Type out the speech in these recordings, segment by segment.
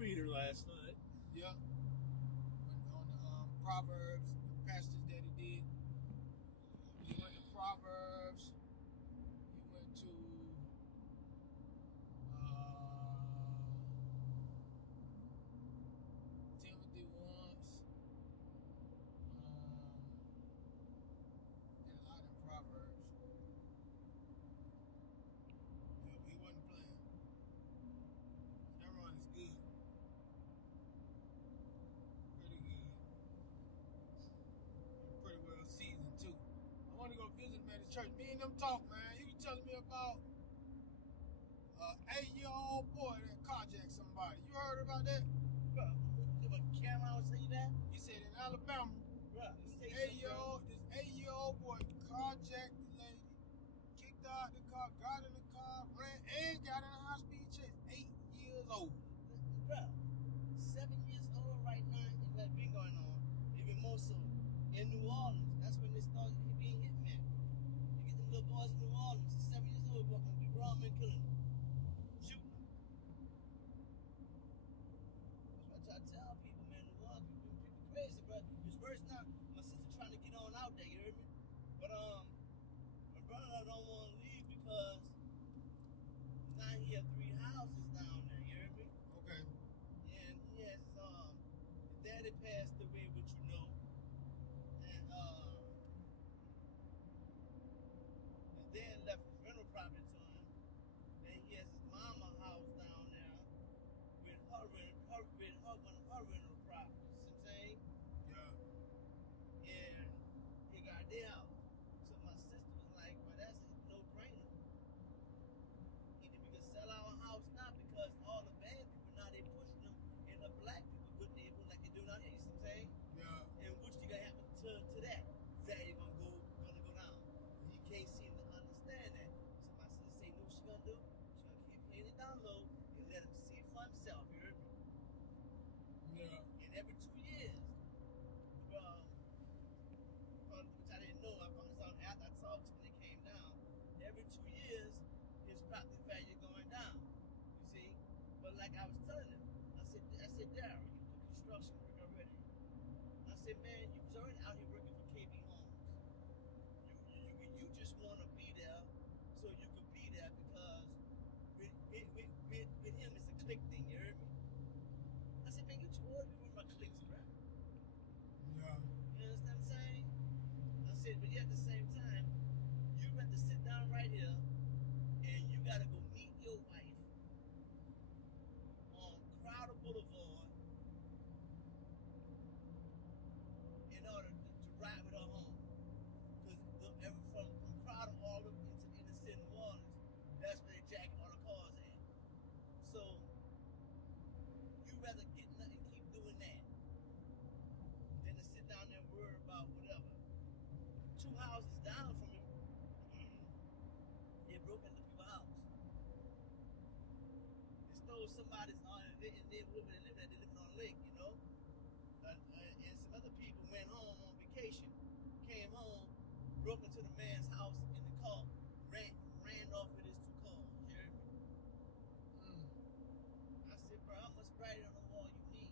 reader last night. Yeah. On the Proverbs, the passage that he did. He went to Proverbs. He went to Timothy once. Did a lot in Proverbs. Yeah, but he wasn't playing. That run is good. Pretty good. Pretty well seasoned too. I want to go visit him at his church. Me and them talk, man. He was telling me about an 8-year-old boy that carjacked somebody. You heard about that? Bro, camera was saying that? He said in Alabama, Bro, this 8-year-old boy carjacked the lady, kicked her out the car, got in the car, ran, and got in a high-speed chase. 8 years old. Bro, 7 years old right now, and that's been going on. Even more so in New Orleans. That's when they started being hit, man. You get them little boys in New Orleans, 7 years old, walking the grown men killing them, shooting them. That's what I try to tell people, man. New Orleans, people crazy, bro. It's worse now. My sister trying to get on out there, you hear me? But my brother don't want to leave because now he have 3 houses down there, you hear me? Okay. And he has his daddy passed away, but you know. And his dad left his rental property to him. Then he has his mama house down there with her one of her rental properties. You know what I'm saying? Yeah. And he got their house. So my sister was like, well, that's a no-brainer. Either we can sell our house now because all the bad people now they pushing them in the black people good neighborhood like they do down here. You see what I'm saying? Yeah. And what's gonna happen to that? Value gonna go down. You can't seem to understand that. So my sister say, know what she gonna do? She gonna keep playing it down low and let him see for himself. You heard me? Yeah. And every 2 years, which I didn't know, I found this out after I talked to him when it came down. Every 2 years, his property value going down. You see? But like I was telling him, I said, Darryl, you do construction work already. I said, man, you was already out here working for KB Homes. You just want to be there so you could be there because with him it's a click thing, you heard me? I said, man, you too old to be with my clicks, bro. Yeah. You understand what I'm saying? I said, but yet at the same time, you got to sit down right here and you got to go meet your wife on Crowder Boulevard in order to ride with her home. Because from Crowder all the way into the inner city of New Orleans, that's where they're jacking all the cars at. So, you rather get nothing and keep doing that than to sit down there and worry about whatever. 2 houses down from him, they broke into people's house. They stole somebody's neighborhood where they living at. They living on a lake, you know. And some other people went home on vacation, came home, broke into the man's house in the car, ran off with his 2 cars. You heard me? I said, bro, how much writing on the wall you need?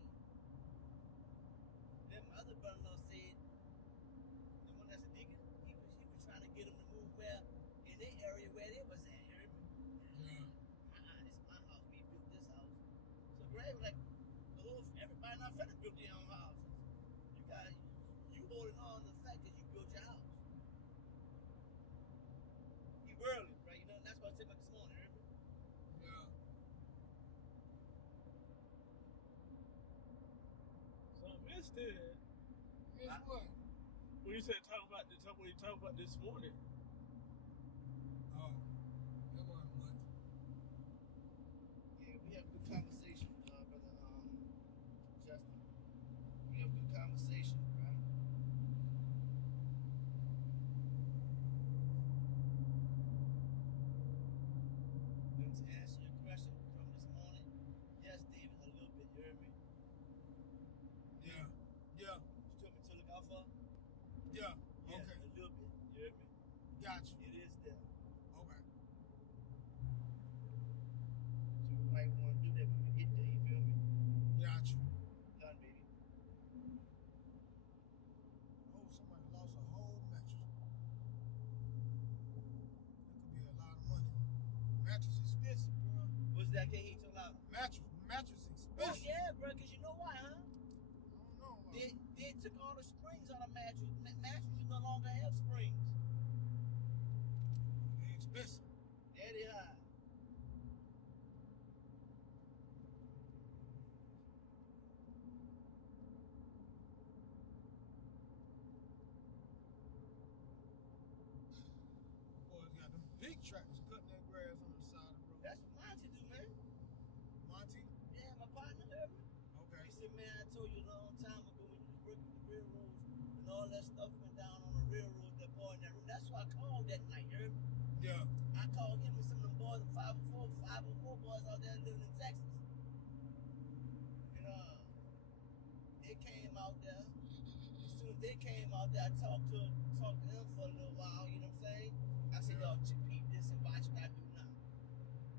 Then my other brother-in-law said, the one that's a deacon, he was trying to get them to move in their area where they was at, you heard me? Yeah. This is my house, we built this house. So Gray was like, everybody in our family built their own houses. You holding on to the fact that you built your house. You worldly, right? You know, and that's what I said about this morning, you heard me? Yeah. So I missed it. Miss what? When you said talk about this morning. Oh, that wasn't much. Yeah, we have good conversation, brother Justin. We have good conversation, right? And to answer your question from this morning, yes, David, a little bit. You heard me? Yeah. Yeah. You told me to look out for? Yeah. Yes, Okay. a little bit. You heard me? Got you. It is there. Okay. So we might want to do that when we get there, you feel me? that? Can't hear you too loud. Mattress Oh expensive. yeah, bro. Cause you know why, huh? I don't know. They took all the springs out of mattress. Mattresses no longer have springs. They expensive. Yeah, they are. Boys got them big tractors cutting that grass on the side of the road. That's what Monty do, man. Monty? Yeah, my partner heard me. Okay. He said, man, I told you a long time ago when you was working the railroads and all that stuff went down on the railroad, that boy in that room. That's why I called that night, you heard me? Yeah. I called him and some of them boys, the 504 boys out there living in Texas. And they came out there. As soon as they came out there, I talked to them for a little while, you know what I'm saying? I said, yo, peep this and watch what I do now.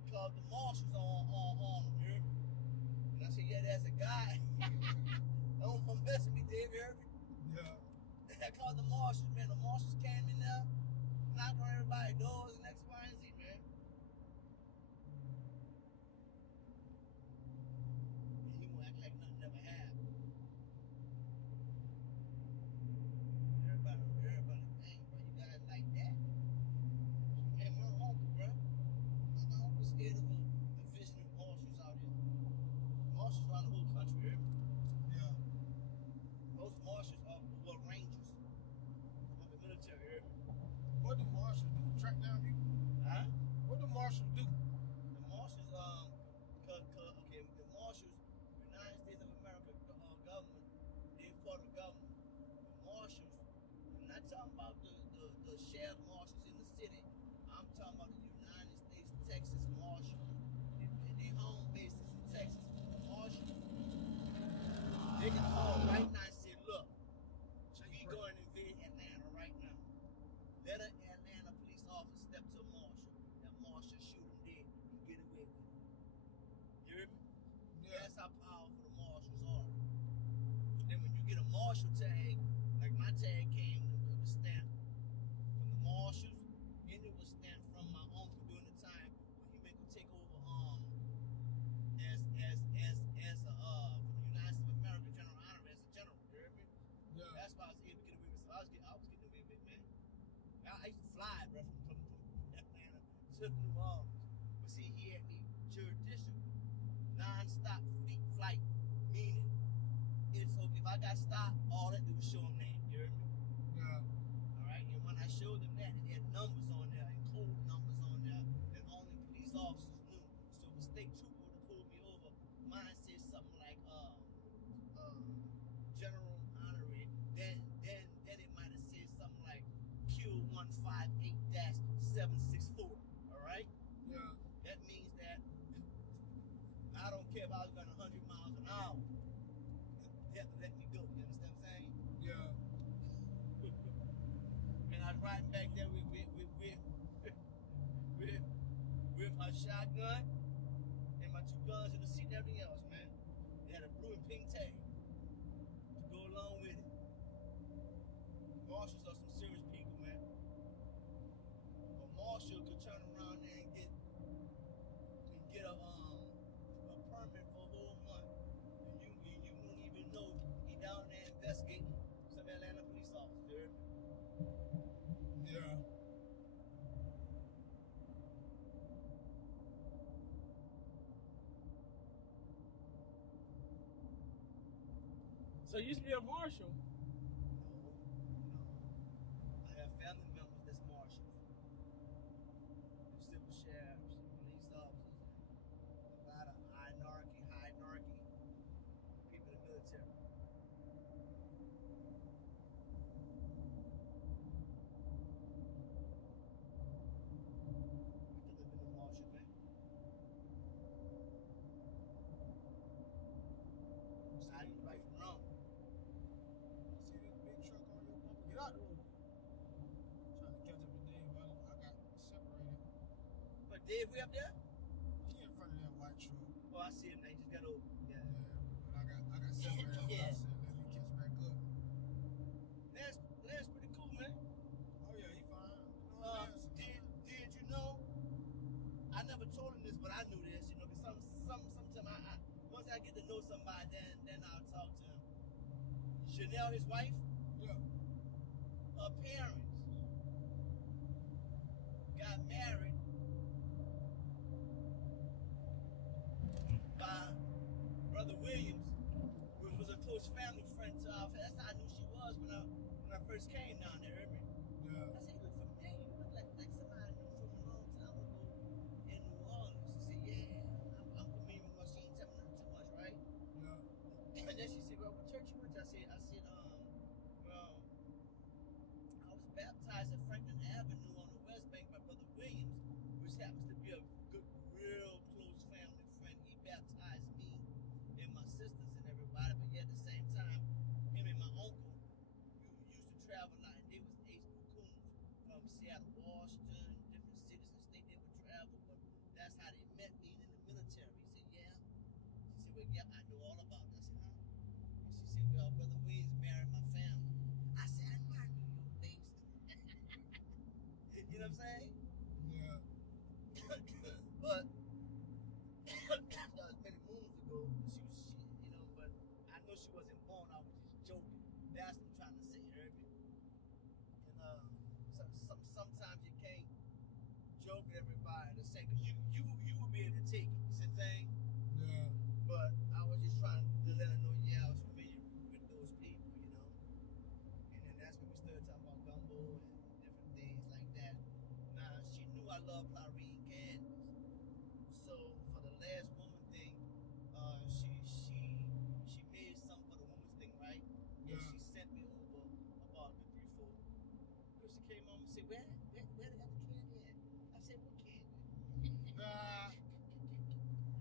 Called the marshals on them, you heard me? And I said, yeah, there's a guy. Don't mess with me, Dave, you heard me? Yeah. I called the marshals, man. The marshals came in there, knocked on everybody's doors and X, Y, and Z, man. And he won't act like nothing never happened. Everybody, dang, bro, you guys like that? Man, my uncle, bro. My uncle's head of a division of marshals out here. Marshals around the whole country, right? Yeah. Most marshals are rangers of the military, right? What do marshals do? Track down people? Huh? What do marshals do? The marshals, okay, the marshals, United States of America government, they're part of government. The marshals, I'm not talking about the sheriff marshals in the city. I'm talking about the United States, Texas marshals. Their home base is in Texas. The marshals, they can call right now and say, look, we going to invade Atlanta right now. Let an Atlanta police officer step to a marshal. That marshal shoot him dead and get away with it. You hear me? Yeah. That's how powerful the marshals are. Then when you get a marshal tag, like my tag came, it was stamped from the marshals, and it was stamped from my uncle during the time when he went to take over from the United States of America General Honor as a general. You hear me? Yeah. That's why I was able to get away with it. So I was getting away with it, man. I used to fly, bro, from Atlanta to New Orleans. But see, he had me jurisdiction, non-stop flight, meaning it's okay. If I got stopped, all I do is show them that. You hear me? Yeah. All right. And when I showed them that, it had numbers on there and code numbers on there that only police officers knew. So if a state trooper would have pulled me over, mine said something like General Honorary. Then it might have said something like Q158-764. All right. Yeah. That means that I don't care if I was going 100 miles an hour. They have to let me go. You understand what I'm saying? Yeah. And I was riding back there with my shotgun and my two guns in the seat and everything else, man. They had a blue and pink tag to go along with it. Marshals are some serious people, man. A marshal could turn around there and get a permit for a whole month. And you won't even know he down there investigating some Atlanta police officer. Yeah. So you used to be a marshal. No. I have family members that's marshals. Civil sheriffs, police officers, a lot of hierarchy, people in the military. I could have been a marshal, man. I knew right from wrong. See this big truck on your bumper? Get out the road. Trying to catch up to Dave, but I got separated. But Dave, we up there? He in front of that white truck. Oh, I see him now. He just got over. Yeah. Yeah, but I got separated. Yeah. I said, let me catch back up. Lance pretty cool, man. Oh yeah, he fine. You know, Lance, Did you know? I never told him this, but I knew this. You know, because somebody, then I'll talk to him. Chanel, his wife, Yeah. her parents got married by Brother Williams, which was a close family friend to our. That's how I knew she was when I first came down there. Heard me? Yeah. I said, you look familiar. You look like somebody I knew from a long time ago in New Orleans. She said, yeah, I'm familiar with her. She ain't tell me nothing too much, right? Yeah. And then she said, well, what church you went to? I said, well, I was baptized at Franklin Avenue on the West Bank by Brother Williams, which happens to be a good, real close family friend. He baptized me and my sisters and everybody, but yet at the same time, him and my uncle used to travel a lot, and they was ace cocoons from Seattle, Washington, different cities and states they would travel, but that's how they met, being in the military. He said, yeah. She said, well, yeah, I know all about that. I said, huh? And she said, well, Brother Williams married my family. I said, I know I knew your face. You know what I'm saying? Yeah. But that was many moons ago. She, but I know she wasn't born. I was just joking. That's what I'm trying to say, heard me? And sometimes you can't joke with everybody the same, because you will be able to take it. You see what I'm saying? Yeah. But I was just trying to let her know, yeah, I was familiar with those people, And then that's when we started talking about gumbo and different things like that. Now, she knew I loved Clarine Candace. So for the last woman thing, she made something for the woman's thing, right? Yeah. And she sent me over about the 3-4. Because she came home and said, where they got the candy at? I said, what candy? Nah.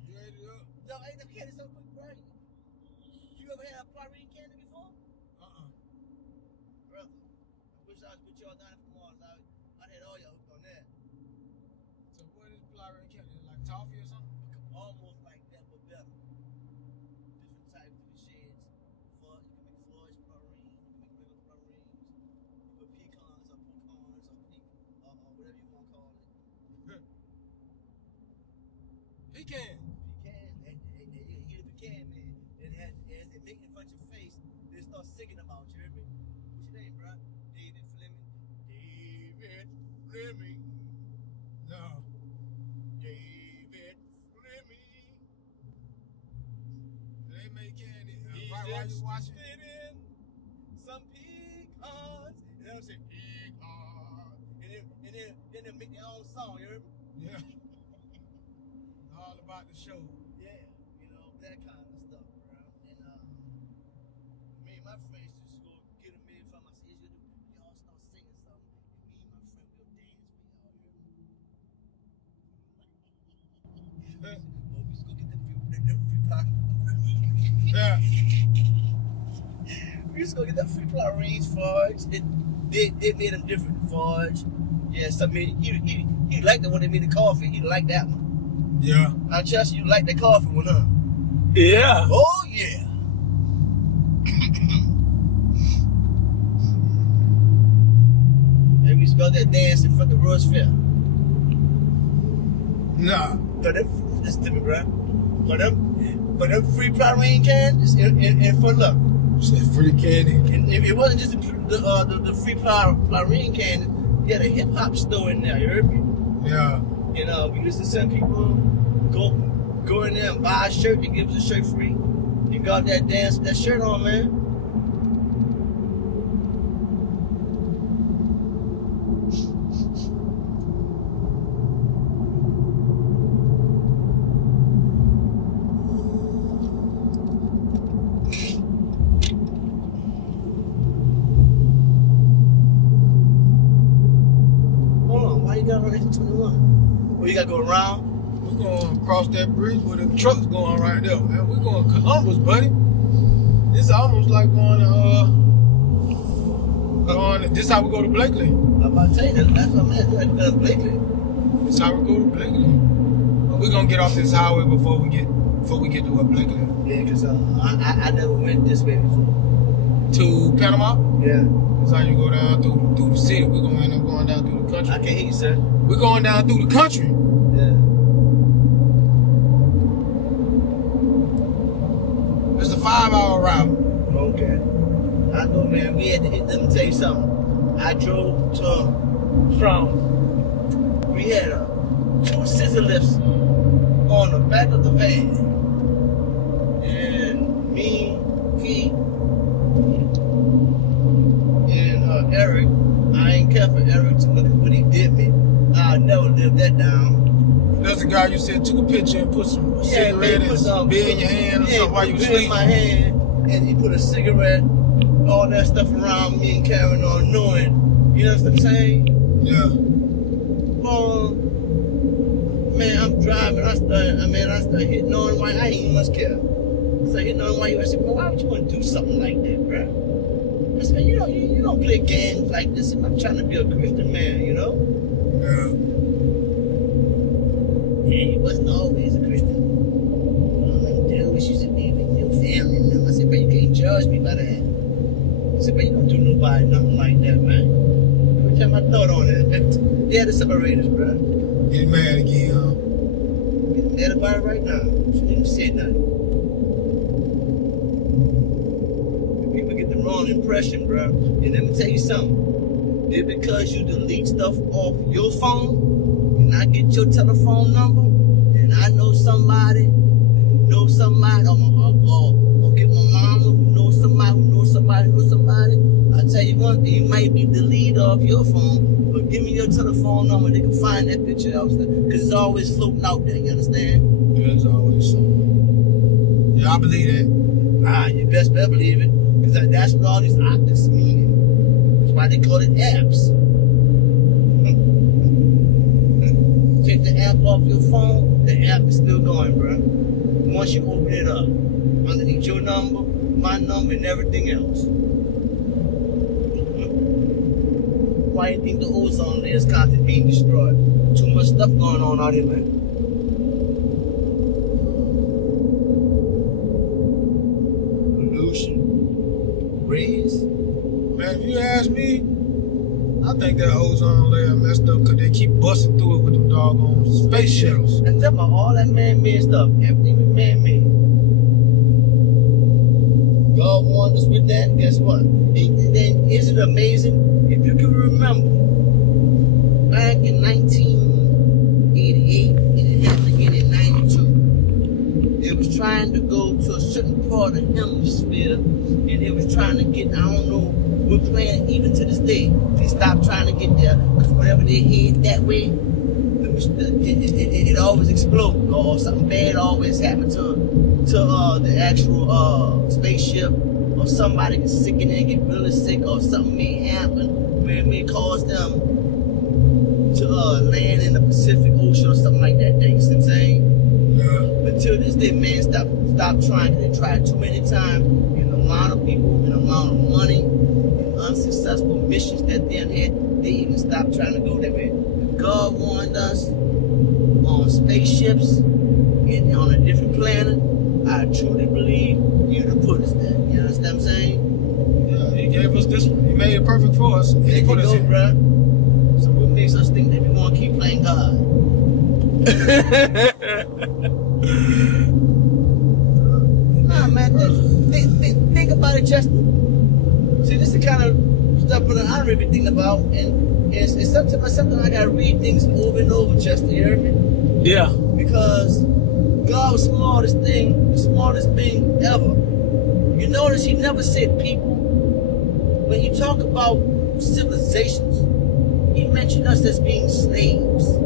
You ate it up? No, ain't no candy so quick, bro. You ever had a Clarine candy before? Brother, I wish I was with y'all down from Mars. I had all y'all hooked on that. So what is Clarine candy? Like toffee or something? Almost like that, but better. Different types, different shades. Fudge, you can make fudge Clarine, you can make regular Clarines. You put pecans or whatever you want to call it. Pecan. Pecan, and you eat a pecan, man. And as they make it in front of your face, they start singing about you, hear me? What's your name, bro? David Fleming. David Fleming. No. David Fleming. They make candy. He's Right while you watching. interested in some pecans. And they'll say pecans. And then they make their own song, you hear me? Yeah. All about the show. Yeah, that kind of stuff, bro. And me and my friends just go get a million from my says, y'all start singing something, and me and my friend will dance for y'all, you hear me? Well, we just go get them free Clarines. Yeah. We used to go get that free Clarines fudge. They made them different fudge. Yeah, so he liked the one they made the coffee. He liked that one. Yeah. I trust you like the coffee one, huh? Yeah. Oh yeah. And we used to go there dancing for the Rose Fair. Nah. But listen to me, bro. For them free Clarine candies and for luck. Said free candy. And it wasn't just the free Clarine candy. You had a hip hop store in there. You heard me? Yeah. We used to send people go in there and buy a shirt. They give us a shirt free. You got that shirt on, man. Hold on, why you got on exit 21? Well, you gotta go around. We're going to cross that bridge where the truck's going right there, man. We're going to Columbus, buddy. This is almost like going to, this is how we go to Blakely. I'm about to tell you, that's what I'm at. That's Blakely. This is how we go to Blakely. But we're going to get off this highway before we get to what Blakely. Yeah, because I never went this way before. To Panama? Yeah. That's how you go down through the city. We're going to end up going down through the country. I can't hear you, sir. We're going down through the country. Yeah. 5-hour route. Okay. I know, man. We had to hit. Let me tell you something. I drove we had 2 scissor lifts on the back of the van, and me, Keith, and Eric. I ain't care for Eric to look at what he did me. I'll never live that down. That's the guy you said took a picture and put some cigarette and some beer in your hand or something while you was beer in sleeping. my hand, and he put a cigarette, all that stuff around me, and carrying on, knowing. You know what I'm saying? Yeah. Man, I'm driving. I started hitting on why I ain't even much care. So hitting on why I said, well, why would you want to do something like that, bro? I said, you don't play games like this. I'm trying to be a Christian man, you know? Yeah. And he wasn't always a Christian. Dude, she should be with your family member. I said, but you can't judge me by that. I said, but you don't do nobody nothing like that, man. Every time I thought on it, they had to separate us, bro. Get mad again, huh? Get mad about it right now. She didn't say nothing. People get the wrong impression, bro. And let me tell you something. Just because you delete stuff off your phone, and I get your telephone number, and I know somebody, or get my mama who knows somebody, I tell you one thing, you might be deleted off your phone, but give me your telephone number, they can find that picture out there, because it's always floating out there, you understand? There's always something. Yeah, I believe that. You best better believe it, because that's what all these optics mean. That's why they call it apps. Take the app off your phone, the app is still going, bro. Once you open it up, underneath your number, my number, and everything else. Why do you think the ozone layer is constantly being destroyed? Too much stuff going on out here, man. Pollution, rays. Man, if you ask me, I think that ozone layer messed up because they keep busting through it with them doggone space shuttles. And tell me all that man-made stuff. Everything is man-made. God warned us with that. Guess what? And then isn't it amazing? If you can remember, back in 1988, and it happened again in 92, it was trying to go to a certain part of the hemisphere, and it was trying to get, I don't know what planet, even to this day, they stopped trying to get there, because whenever they head that way, it always explodes, or something bad always happens to the actual spaceship, or somebody gets sick in there and get really sick, or something may happen where it may cause them to land in the Pacific Ocean or something like that. You see what I'm saying? Yeah. But till this day, man, stop trying. They tried too many times, and the amount of people, and the amount of money, and unsuccessful missions that they had, they even stopped trying to go that way. God warned us on spaceships and on a different planet. I truly believe He would put us there. You understand what I'm saying? Yeah, He gave us this one. He made it perfect for us. And He put us here. Bruh. So what makes us think that we want to keep playing God? Nah, man. Think about it, Chester. See, this is the kind of stuff that I really thinking about, and it's something I gotta read things over and over, Chester. You hear me? Yeah. Because God was the smartest thing ever. You notice He never said people. When you talk about civilizations, He mentioned us as being slaves.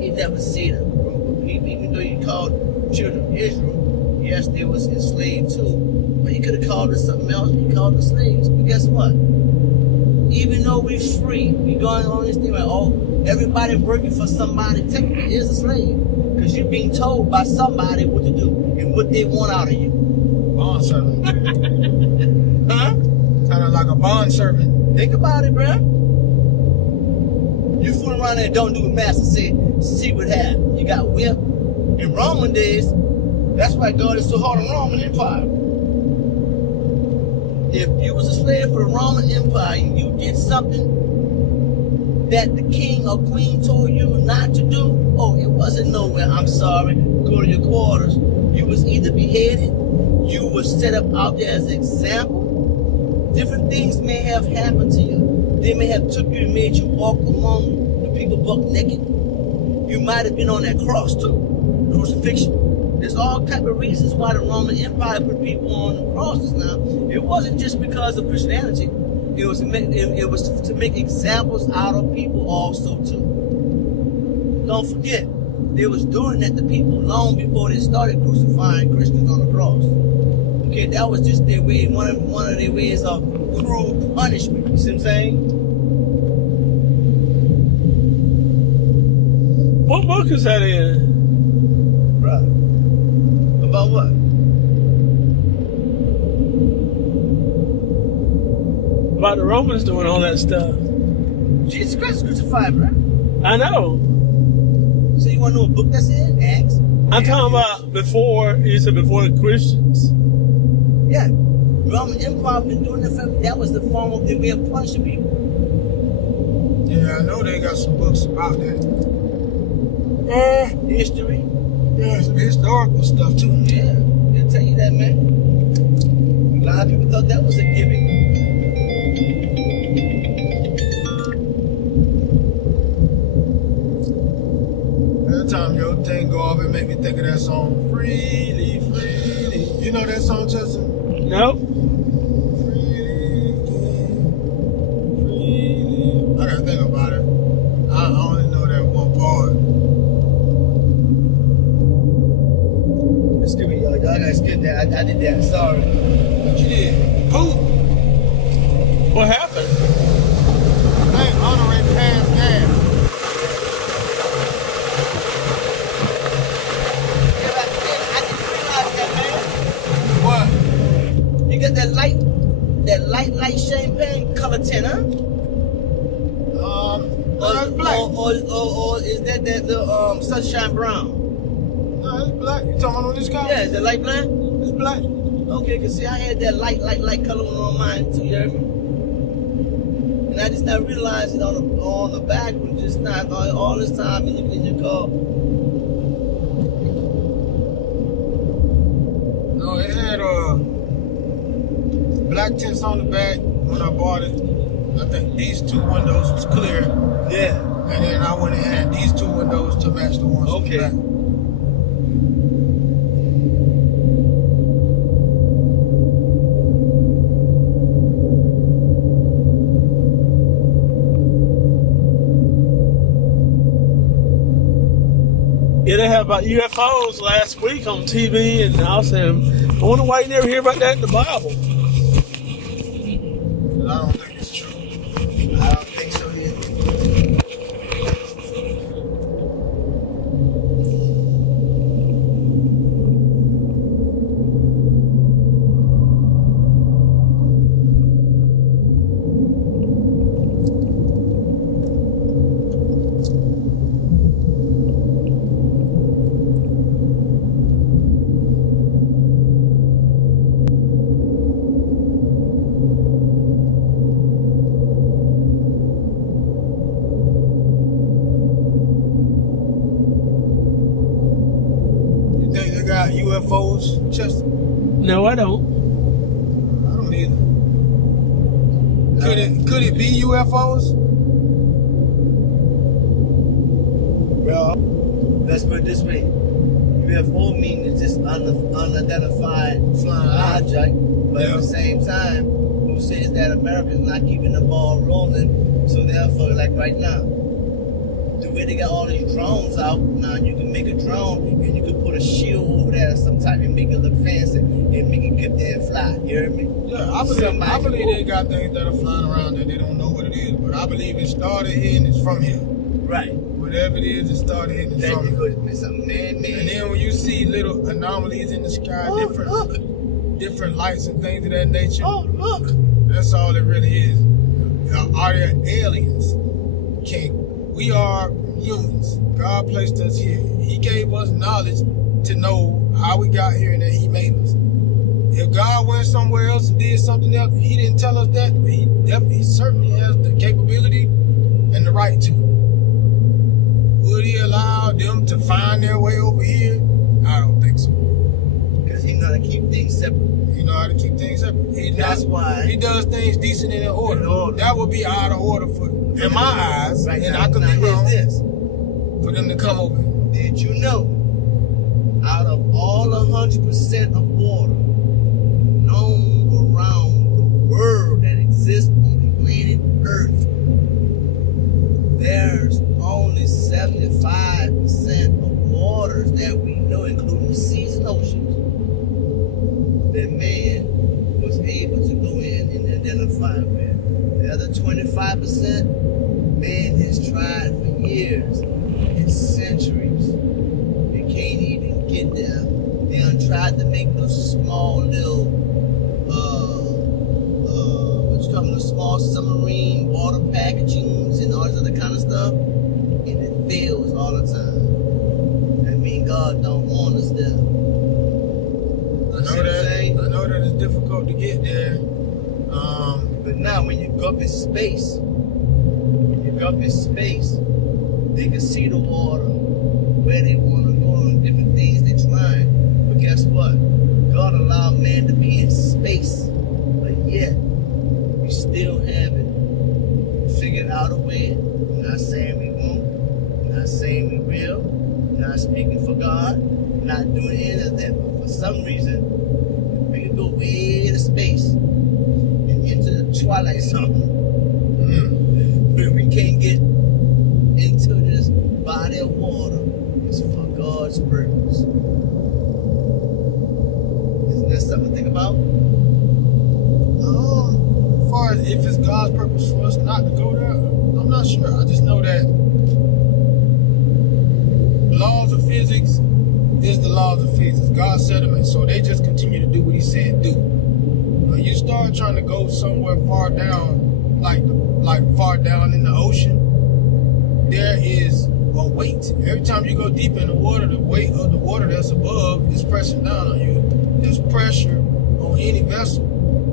He never said a group of people, even though He called children of Israel. Yes, they was enslaved too, but He could have called us something else. He called us slaves. But guess what? Even though we're free, we going on this thing like, oh, everybody working for somebody technically is a slave, because you're being told by somebody what to do and what they want out of you. Bond servant. Huh? Kind of like a bond servant. Think about it, bruh. You fool around there and don't do what Master said. See what happened. You got whipped. In Roman days, that's why God is so hard on the Roman Empire. If you was a slave for the Roman Empire and you did something that the king or queen told you not to do, oh, it wasn't nowhere. I'm sorry. Go to your quarters. You was either beheaded, you were set up out there as an example, different things may have happened to you. They may have took you and made you walk among the people buck naked. You might have been on that cross too, crucifixion. There's all type of reasons why the Roman Empire put people on the crosses. Now, it wasn't just because of Christianity. It was to make examples out of people also too. Don't forget, they was doing that to people long before they started crucifying Christians on the cross. Okay, that was just their way, one of their ways of cruel punishment. You see what I'm saying? What book is that in? Right. About what? About the Romans doing all that stuff. Jesus Christ is crucified, bro. I know. So you want to know what book that's in? Acts. I'm talking about before, you said before the Christians. Yeah. Roman Empire been doing that. That was the form of their way of punishing people. Yeah, I know they got some books about that. History. Yeah, some historical stuff too. Yeah, they'll tell you that, man. A lot of people thought that was a gimmick. Every time your thing go off, it make me think of that song, Freely, Freely. You know that song, Chester? No. Freely, freely. I gotta think about it. I only know that one part. Excuse me, y'all. Y'all gotta skip that. I did that. Sorry. What you did? Poop. What happened? Hey, honorary pants gas. I didn't realize that, man. What? You got that light champagne color tint, huh? No, it's black. Or is that the sunshine brown? No, it's black. You talking about on this car? Yeah, is that light black? It's black. Okay, cause see, I had that light color on mine too. You hear me? And I just not realized it on the back when just not all this time in your car. No, it had black tints on the back when I bought it. I think these two windows was clear. Yeah. And then I went and had these two windows to match the ones on the Okay. back. Yeah, they had about UFOs last week on TV, and I was saying, I wonder why you never hear about that in the Bible. I don't think it's true. I don't think so either. You think they got UFOs, Chester? No, I don't. I don't either. Could it be UFOs? Well, let's put it this way. UFO means it's just unidentified flying object, but at the same time, who says that America's not keeping the ball rolling? So therefore, like right now, the way they got all these drones out, now you can make a drone and you can put a shield over there or some type and make it look fancy and make it get there and fly. You hear me? Yeah, I believe they got things that are flying around that they don't know what it is, but I believe it started here and it's from here. Right. Whatever it is, it started here and it's from here. It's a man-made. And then when you see little anomalies in the sky, different lights and things of that nature, Look. that's all it really is. Are there aliens? We are humans. God placed us here. He gave us knowledge to know how we got here and that He made us. If God went somewhere else and did something else, He didn't tell us that, but He certainly has the capability and the right to. Would He allow them to find their way over here? I don't think so. Because he know how to keep things separate. He know how to keep things separate. That's why he does things decent and in order. That would be out of order in my eyes, right, and now, I could now be wrong. this. For them to come over. Did you know, out of all 100% of water known around the world that exists on the planet Earth, there's only 75% of waters that we know, including the seas and oceans, that man was able to go in and identify with. The other 25%, man has tried for years and centuries. You can't even get there. They done tried to make those small little, small submarine water packagings and all this other kind of stuff, and it fails all the time. That means God don't want us there. I know that it's difficult to get there. But now when you go up in space, they can see the water, where they want to go, and different things they're trying. But guess what? God allowed man to be in space, but yet we still haven't figured out a way. I'm not saying we won't, I'm not saying we will, I'm not speaking for God, I'm not doing any of that. But for some reason, we can go way to space and into the twilight zone. But we can't get into this body of water. It's for God's purpose. Isn't that something to think about? As far as if it's God's purpose for us not to go there, I'm not sure. I just know that laws of physics is the laws of physics. God set them, and so they just continue to do what He said do. When you start trying to go somewhere far down, like far down in the ocean, there is a weight. Every time you go deep in the water, the weight of the water that's above is pressing down on you. There's pressure on any vessel.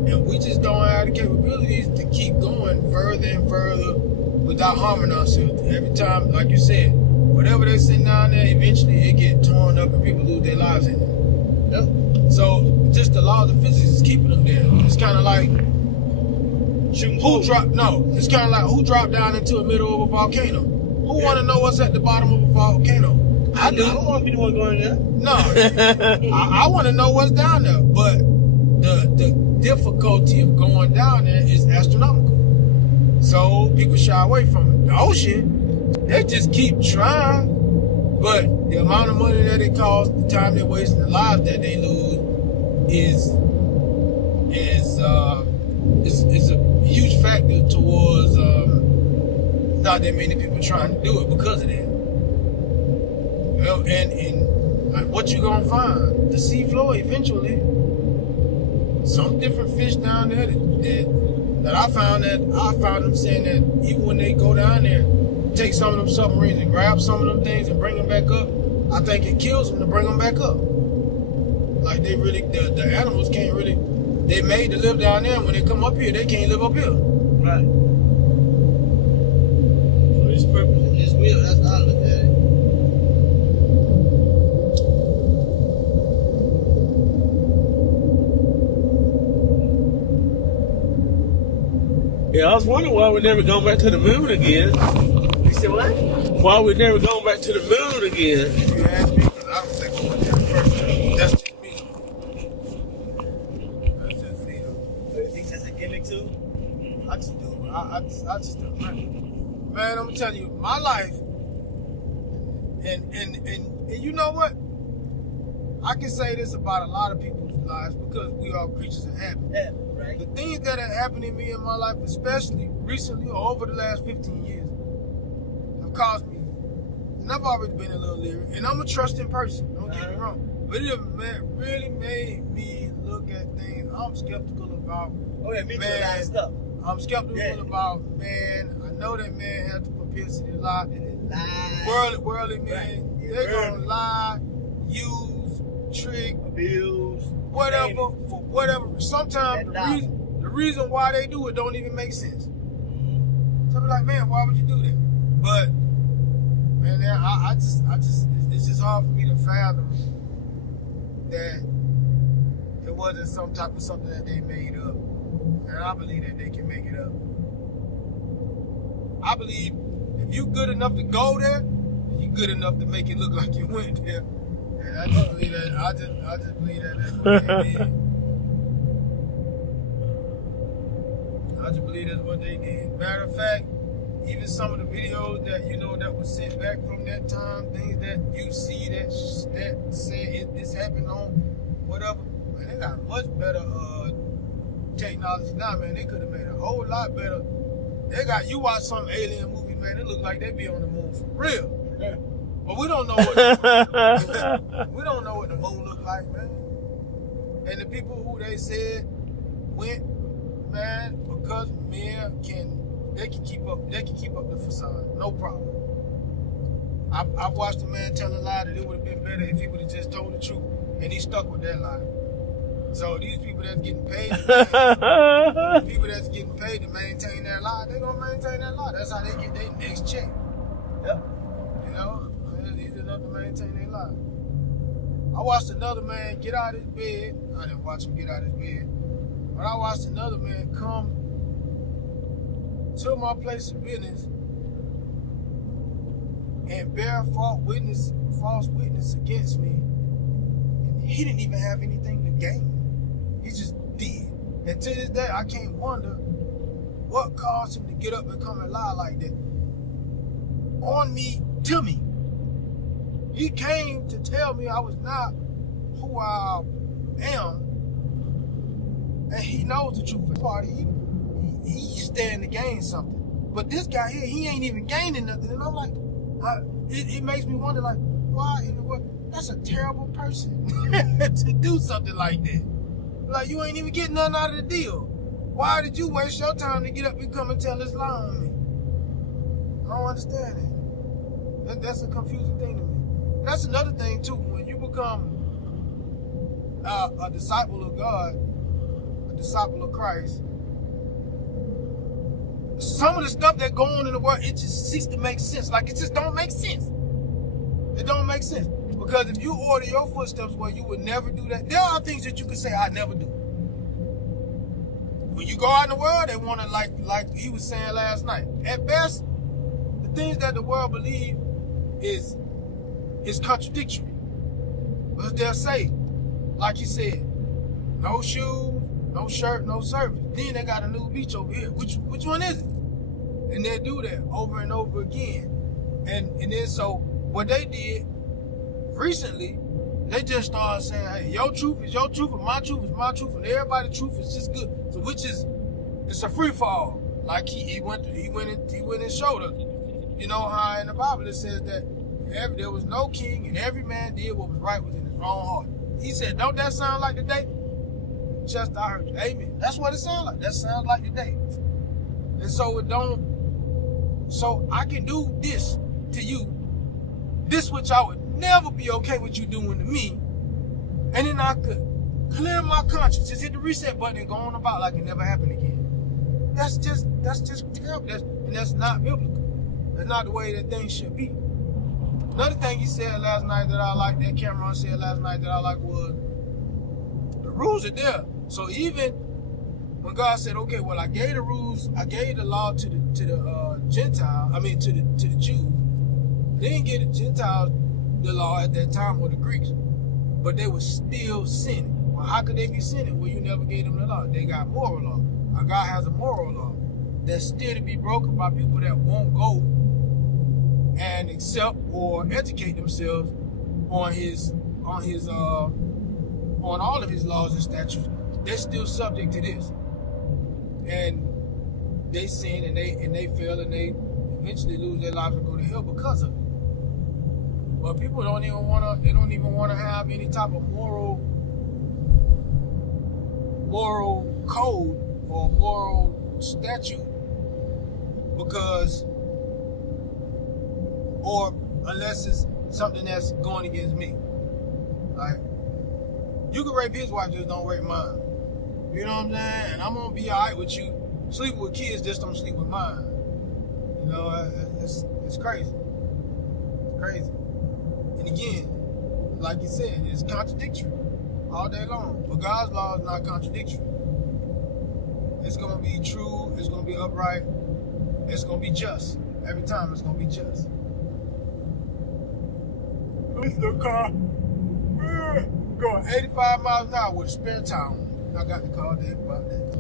And we just don't have the capabilities to keep going further and further without harming ourselves. Every time, like you said, whatever they're sitting down there, eventually it get torn up and people lose their lives in it. Yep. So just the laws of physics is keeping them there. It's kind of like it's kind of like who dropped down into the middle of a volcano? Who want to know what's at the bottom of a volcano? I don't want to be the one going there. No, I want to know what's down there. But the difficulty of going down there is astronomical. So people shy away from it. The ocean, they just keep trying, but the amount of money that it costs, the time they waste, and the lives that they lose is a huge factor towards not that many people trying to do it because of that. Well, and like, what you gonna find? The sea floor eventually. Some different fish down there that I found them saying that even when they go down there, take some of them submarines and grab some of them things and bring them back up, I think it kills them to bring them back up. Like they really, the animals can't really, they made to live down there, and when they come up here, they can't live up here. Right. For His purpose and His will, that's how I look at it. Yeah, I was wondering why we never gone back to the moon again. You said what? Why we never gone back to the moon again? If you ask me, because I don't think we went there first. That's just me. That's just me. So you think that's a gimmick too? I just do. I just do. Man, I'm telling you, my life, and you know what? I can say this about a lot of people's lives because we are creatures of habit. Yeah, right. The things that have happened to me in my life, especially recently or over the last 15 years, have caused me, and I've already been a little leery, and I'm a trusting person, don't get me wrong, but it really made me look at things I'm skeptical about. Oh yeah, me too, a lot of stuff. I'm skeptical about, man, I know that man has the propensity to lie. And lie. Worldly men, Right. they're going to lie, use, trick, Abuse. whatever, for whatever. Sometimes the reason why they do it don't even make sense. So I'm like, man, why would you do that? But man, I just, it's just hard for me to fathom that it wasn't some type of something that they made up. And I believe that they can make it up. I believe if you good enough to go there, you good enough to make it look like you went there. And I just believe that. I just believe that that's what they did. I just believe that's what they did. Matter of fact, even some of the videos that that was sent back from that time, things that you see that said this happened on whatever, man, they got much better technology now, man. They could have made a whole lot better. You watch some alien movie, man, it look like they be on the moon for real. Yeah. But we don't know what we don't know what the moon look like, man. And the people who they said went, man, because men can keep up the facade, no problem. I've watched a man tell a lie that it would have been better if he would have just told the truth, and he stuck with that lie. So these people that's getting paid, people that's getting paid to maintain that lie, they gonna maintain that lie. That's how they get their next check. Yep. Easy enough to maintain their lie. I watched another man get out of his bed. I didn't watch him get out of his bed, but I watched another man come to my place of business and bear false witness against me, and he didn't even have anything to gain. He just did. And to this day, I can't wonder what caused him to get up and come and lie like that on me, to me. He came to tell me I was not who I am, and he knows the truth. Party, he stand to gain something. But this guy here, he ain't even gaining nothing. And I'm like, it makes me wonder, like, why in the world? That's a terrible person to do something like that. Like, you ain't even getting nothing out of the deal. Why did you waste your time to get up and come and tell this lie on me? I don't understand it. That's a confusing thing to me. And that's another thing, too. When you become a disciple of God, a disciple of Christ, some of the stuff that go on in the world, it just ceases to make sense. Like, it just don't make sense. It don't make sense. Because if you order your footsteps where you would never do that, there are things that you can say, I never do. When you go out in the world, they want to, like he was saying last night, at best, the things that the world believe is contradictory. Because they'll say, like he said, no shoes, no shirt, no service. Then they got a new beach over here. Which one is it? And they do that over and over again. And then so what they did recently, they just started saying, hey, your truth is your truth, and my truth is my truth, and everybody's truth is just good. So it's a free fall. Like he went and showed us. You know how in the Bible it says that there was no king and every man did what was right within his own heart. He said, don't that sound like the day? Just I heard you. Amen. That's what it sounds like. That sounds like the day. And so so I can do this to you, this which I would never be okay with you doing to me, and then I could clear my conscience, just hit the reset button and go on about like it never happened again. That's just terrible. That's not biblical. That's not the way that things should be. Another thing he said last night that I liked, that Cameron said last night that I liked, was the rules are there. So even when God said, okay, well, I gave the rules, I gave the law to the Gentile, to the Jews. They didn't give the Gentiles the law at that time, or the Greeks, but they were still sinning. Well, how could they be sinning? Well, you never gave them the law. They got moral law. Our God has a moral law that's still to be broken by people that won't go and accept or educate themselves on all of his laws and statutes. They're still subject to this, and they sin and they fail and they eventually lose their lives and go to hell because of it. But people don't even want to have any type of moral code or moral statute, unless it's something that's going against me. Like, you can rape his wife, just don't rape mine. You know what I'm saying? And I'm gonna be alright with you sleeping with kids, just don't sleep with mine. You know, it's crazy. It's crazy. And again, like you said, it's contradictory. all day long. But God's law is not contradictory. It's gonna be true. It's gonna be upright. It's gonna be just. Every time, it's gonna be just. This the car going 85 miles an hour with a spare tire on. I got the call there about that.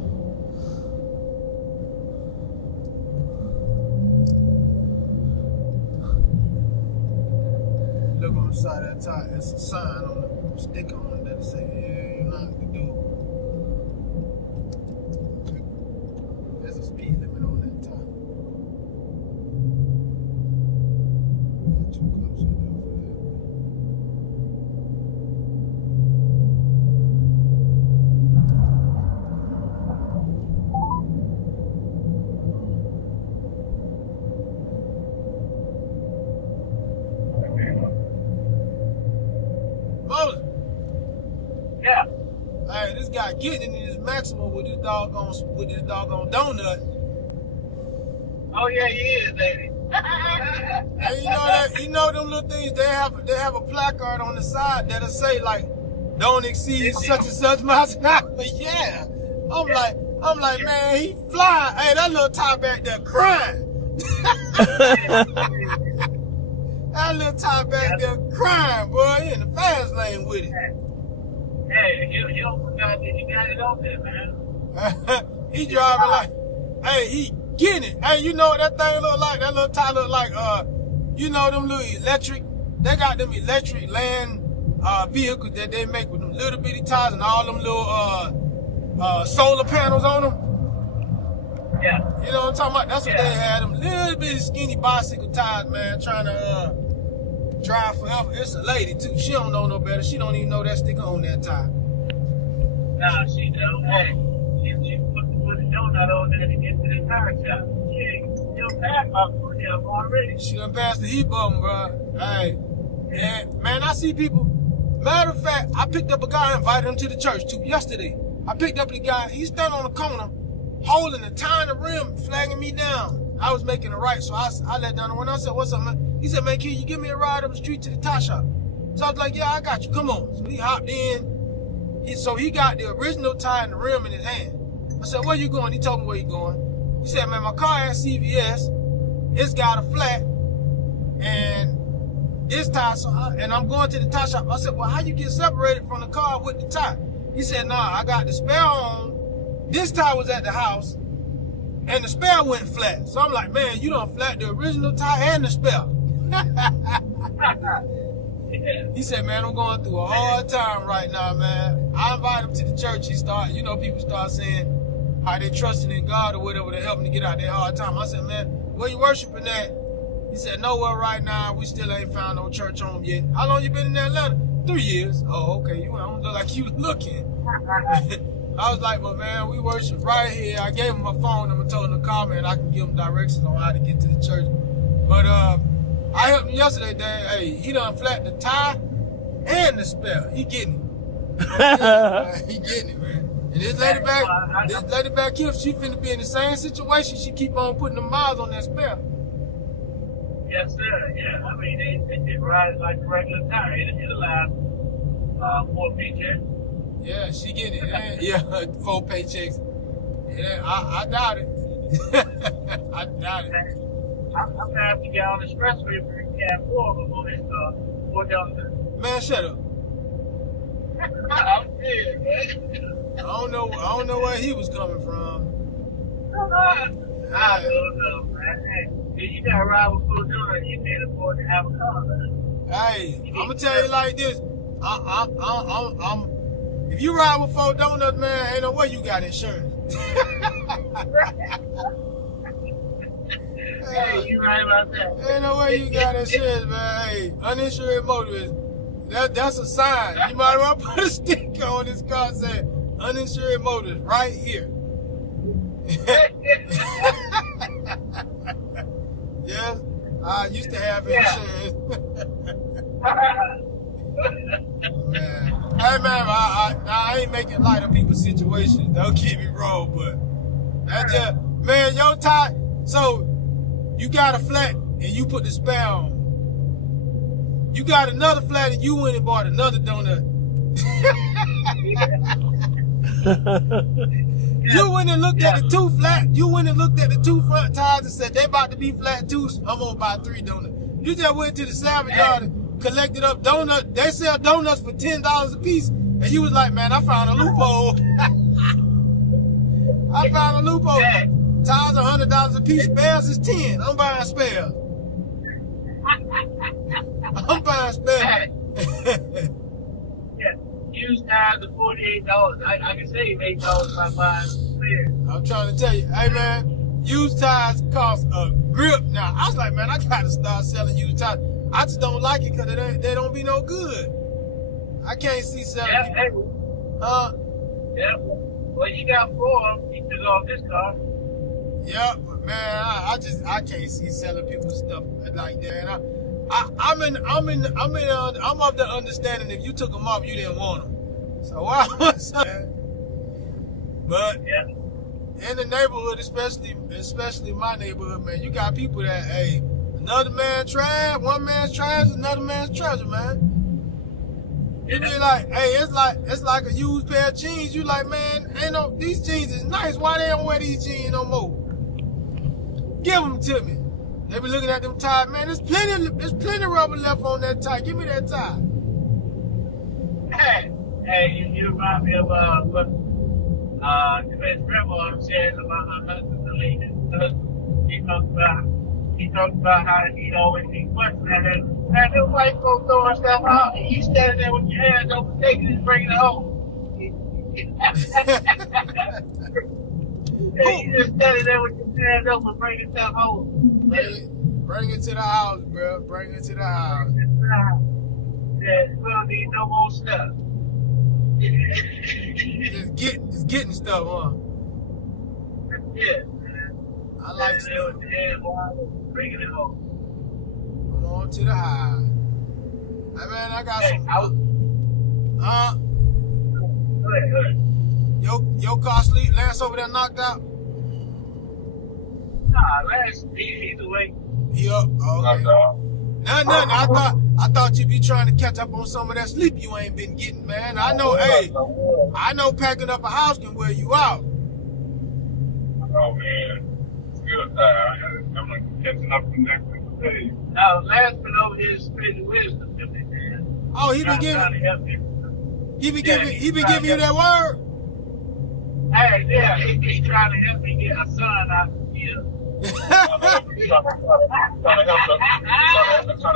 Look on the side of that tire, it's a sign on the sticker on it that say, yeah, you're not gonna do it. There's a speed limit on that tire. Not too close up there for that. Moses. Yeah. Hey, this guy getting in his maximum with this doggone donut. Oh yeah, he is, baby. And you know them little things, they have a placard on the side that'll say like don't exceed such and such miles an hour. But yeah. I'm like, man, he fly. Hey, that little tie back there crying. That little tie back there crying, boy. He in the fast lane with it. Hey, you got it on there, man. He driving like, hey, he getting it. Hey, you know what that thing look like? That little tie look like, you know them little electric, they got them electric land vehicles that they make with them little bitty tires and all them little solar panels on them. Yeah. You know what I'm talking about? That's what they had, them little bitty skinny bicycle tires, man, trying to drive forever. It's a lady too. She don't know no better. She don't even know that sticker on that tire. Nah, she don't. Hey, she put the donut on there to get to the tire shop. She'll pass my foot up already. She done passed the heat button, bro. Hey, man, I see people. Matter of fact, I picked up a guy, invited him to the church too yesterday. I picked up the guy. He's standing on the corner, holding the tire in the rim, flagging me down. I was making a right, so I let down the window. I said, "What's up, man?" He said, "Man, can you give me a ride up the street to the tire shop?" So I was like, "Yeah, I got you. Come on." So he hopped in. So he got the original tire and the rim in his hand. I said, "Where you going?" He told me where he going. He said, "Man, my car has CVS. It's got a flat, and this tire. And I'm going to the tire shop." I said, "Well, how you get separated from the car with the tire?" He said, "Nah, I got the spare on. This tire was at the house, and the spare went flat." So I'm like, "Man, you done flat the original tire and the spare." He said, "Man, I'm going through a hard time right now, man." I invited him to the church. People start saying how they trusting in God or whatever to help him to get out that hard time. I said, "Man, where you worshiping at?" He said, "Nowhere right now. We still ain't found no church home yet." "How long you been in Atlanta?" 3 years. "Oh, okay. You don't look like you looking." I was like, "Well, man, we worship right here." I gave him my phone number, told him to call me, and I can give him directions on how to get to the church. But I helped him yesterday, Dad. Hey, he done flat the tie and the spell. He getting it. He getting it, man. And this lady back here, she finna be in the same situation. She keep on putting the miles on that spell. Yes, sir. Yeah. I mean, they just ride like a regular tire. It'll last 4 paychecks. Yeah, she getting it. Yeah, 4 paychecks. Yeah, I doubt it. I doubt it. I'm gonna have to get on the expressway for a cab 4 before this $4. Man, shut up. I'm dead, man. I don't know where he was coming from. I don't know, man. Hey, you gotta ride with full doing. You can't afford to have a car, man. Hey, I'm gonna tell you like this. If you ride with 4 donuts, man, ain't no way you got insurance. Hey, you right about that. Ain't no way you got insurance, man. Hey, uninsured motorist. That's a sign. You might as well put a sticker on this car saying uninsured motorist right here. Yes, I used to have insurance. Man. Hey man, I ain't making light of people's situations. Don't get me wrong, but that's just, man, your tire. So you got a flat and you put the spare on. You got another flat and you went and bought another donut. You went and looked at the two flat. You went and looked at the two front tires and said they about to be flat too. I'm gonna buy 3 donuts. You just went to the salvage yard and collected up donuts. They sell donuts for $10 a piece, and you was like, man, I found a loophole. I found a loophole. Tires $100 a piece. Spares is 10. I'm buying spares. I'm buying spares. Used tires are $48. I can save $8 by buying spares. I'm trying to tell you, hey man, used tires cost a grip now. I was like, man, I gotta start selling used tires. I just don't like it because they don't be no good. I can't see selling people. Yeah. Well, you got 4. You took off this car. Yeah, but man, I can't see selling people stuff like that. And I'm of the understanding if you took them off, you didn't want them. So why was that? But in the neighborhood, especially my neighborhood, man, you got people that, hey, another man's trash, one man's trash, another man's treasure, man. You be like, hey, it's like a used pair of jeans. You like, man, these jeans is nice. Why they don't wear these jeans no more? Give them to me. They be looking at them tires, man. There's plenty rubber left on that tire. Give me that tire. Hey, you remind me of what the best grandma says about her husband, the late husband. He talked about how he always be questioning that. Man, them white folks throwing stuff out, and you standing there with your hands open, taking it and bringing it home. You just standing there with your hands open, bringing stuff home. Bring it to the house, bro. Bring it to the house. Yeah, we don't need no more stuff. Just getting stuff, huh? Yeah. I like stuff. Bringing it home. Come on to the high. Hey, man, I got some. Go ahead. Your car sleep, Lance over there knocked out? Nah, Lance, he's awake. He up? Oh, okay. Nothing. I thought you'd be trying to catch up on some of that sleep you ain't been getting, man. I know, I know packing up a house can wear you out. Oh, man. It's good time. I'm catching up the next day. Now, Lance been over here spreading wisdom to me, man. Oh, he been giving you that word? Hey, yeah, he's trying to help me get a son out of here. Trying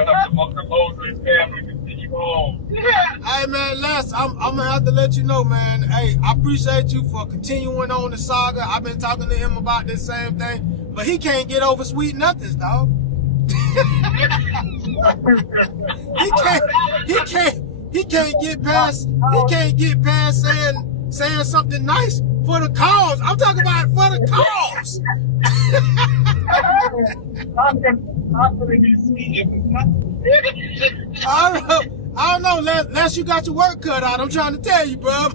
to help the Moses family continue on. Hey, man, Lance, I'm gonna have to let you know, man. Hey, I appreciate you for continuing on the saga. I've been talking to him about this same thing, but he can't get over sweet nothings, dog. He can't get past saying something nice for the cause. I'm talking about for the cause. I don't know, unless you got your work cut out. I'm trying to tell you, bro. I'm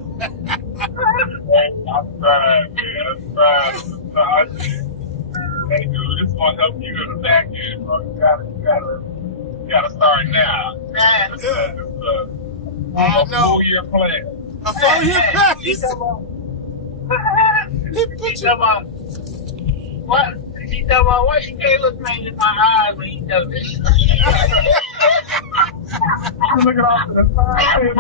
trying, man. I'm trying. Hey, dude, this one help you in the back end, bro. You gotta start now. This is a 4-year plan. A 4-year plan? What? She talking about why she can't look me in my eyes when you tell this. I'm looking off to the side.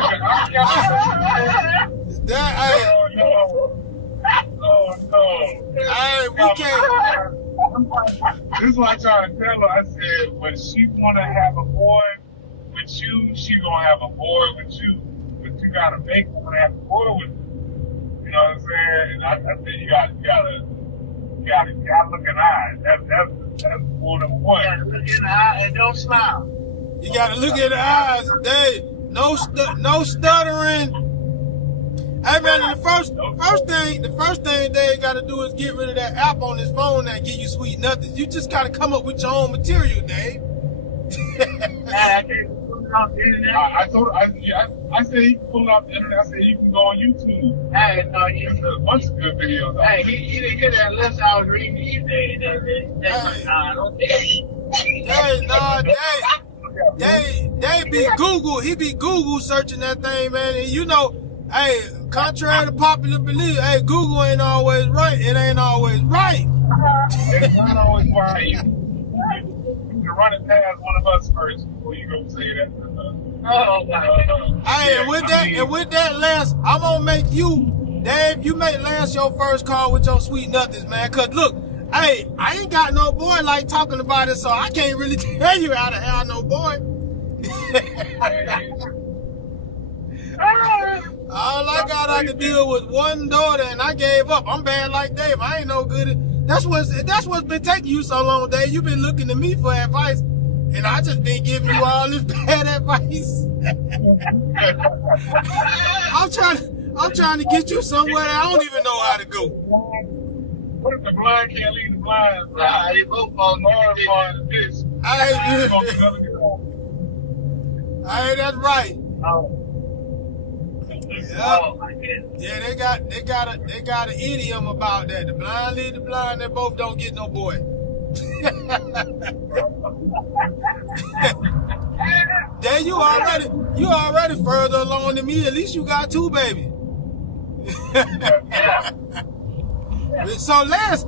Oh, no. Hey, we can't. This is what I tried to tell her. I said, when she want to have a boy with you, she going to have a boy with you. But you got to make her have a boy with you. You know what I'm saying? And I said, you gotta look in the eyes. That's rule number one. You gotta look in the eye and don't smile. You gotta look in the eyes. No stuttering. Hey man, the first thing they gotta do is get rid of that app on his phone that give you sweet nothings. You just gotta come up with your own material, Dave. I told her, I said you can pull it off the internet. I said you can go on YouTube. Hey, no, There's a bunch of good videos. Hey, you didn't get that list I was reading these days. They be Google. He be Google searching that thing, man. And you know Hey, contrary to popular belief, hey, Google ain't always right. It ain't always right. It's not always why you can run it past one of us first before you go say that. Hey, and with that, Lance, I'm gonna make you, Dave. You make Lance your first call with your sweet nothings, man. Cause look, hey, I ain't got no boy like talking about it, so I can't really tell you how to have no boy. All I got I could deal with one daughter, and I gave up. I'm bad like Dave. I ain't no good at. That's what's been taking you so long, Dave. You've been looking to me for advice, and I just been giving you all this bad advice. I'm trying to get you somewhere that I don't even know how to go. What if the blind can't lead the blind? Nah, they both on this. Hey, that's right. Oh. Yeah, they got an idiom about that. The blind lead the blind. They both don't get no boy. Then you already further along than me. At least you got 2 babies. So Lance,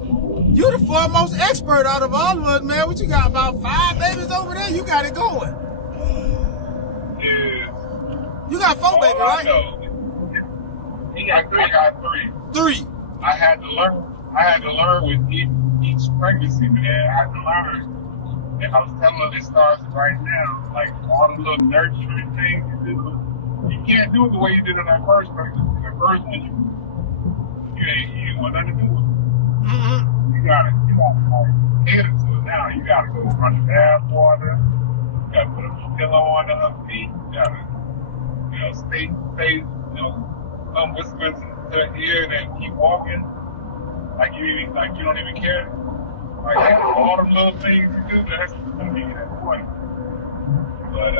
you the foremost expert out of all of us, man. What you got, about 5 babies over there? You got it going. Yeah. You got 4 babies, right? No. He got 3. I got 3. 3. I had to learn with each pregnancy, man. I had to learn. And I was telling her this starts right now, like all the little nurturing things you do. You can't do it the way you did in that first pregnancy. The first one, you ain't want nothing to do with it. Mm-hmm. You gotta like cater to it now. You gotta go run the bath water. You gotta put a pillow under her feet. You gotta, stay, whispers to her ear and then keep walking. Like you don't even care. Like all the little things you do, that's gonna be that point. But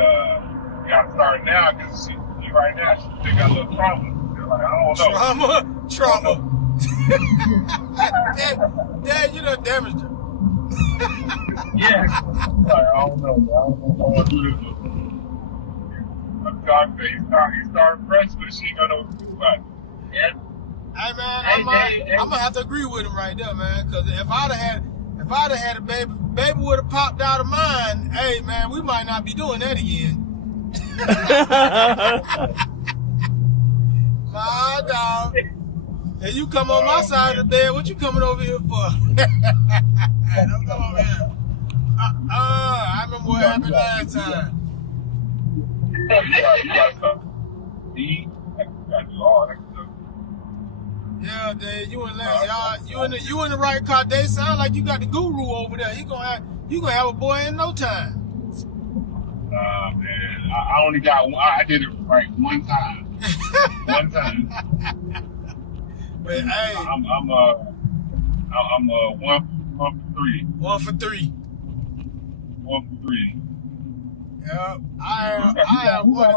you gotta start now because she right now she got a little trauma. They're like, I don't know. Trauma. Dad, you done damaged her. Yeah. Like, I don't know what to do. He started fresh, but she ain't gonna know what to do about it. Yeah. Hey man, I'm gonna have to agree with him right there, man. Cause if I'd have had a baby would have popped out of mine. Hey man, we might not be doing that again. My dog. And you come on my side of the bed, what you coming over here for? Don't come over here. I remember what happened last time. Yeah, Dave, you and Lance, y'all, you in the right car. They sound like you got the guru over there. You gonna have a boy in no time. Man, I only got one. I did it right one time. One time. But hey, I'm 1 for 3. 1 for 3. 1 for 3. Yeah, I have one.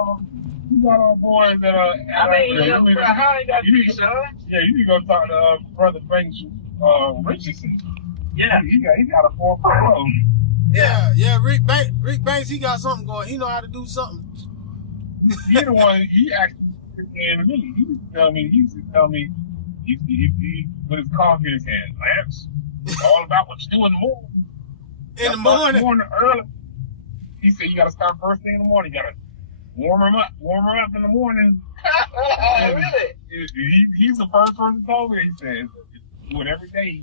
You got our boys that are. How ain't got 3, son? Yeah, you need to go talk to Brother Banks Richardson. Yeah. He got a 4.0. Yeah, Rick Banks, he got something going. He know how to do something. He the one. He actually came to me. He used to tell me. He put his coffee in his hand. Lance, it's all about what you do in the morning. In the morning early. He said you got to start first thing in the morning. You got to warm her up in the morning. Really? He's the first person to tell me. He said do it every day.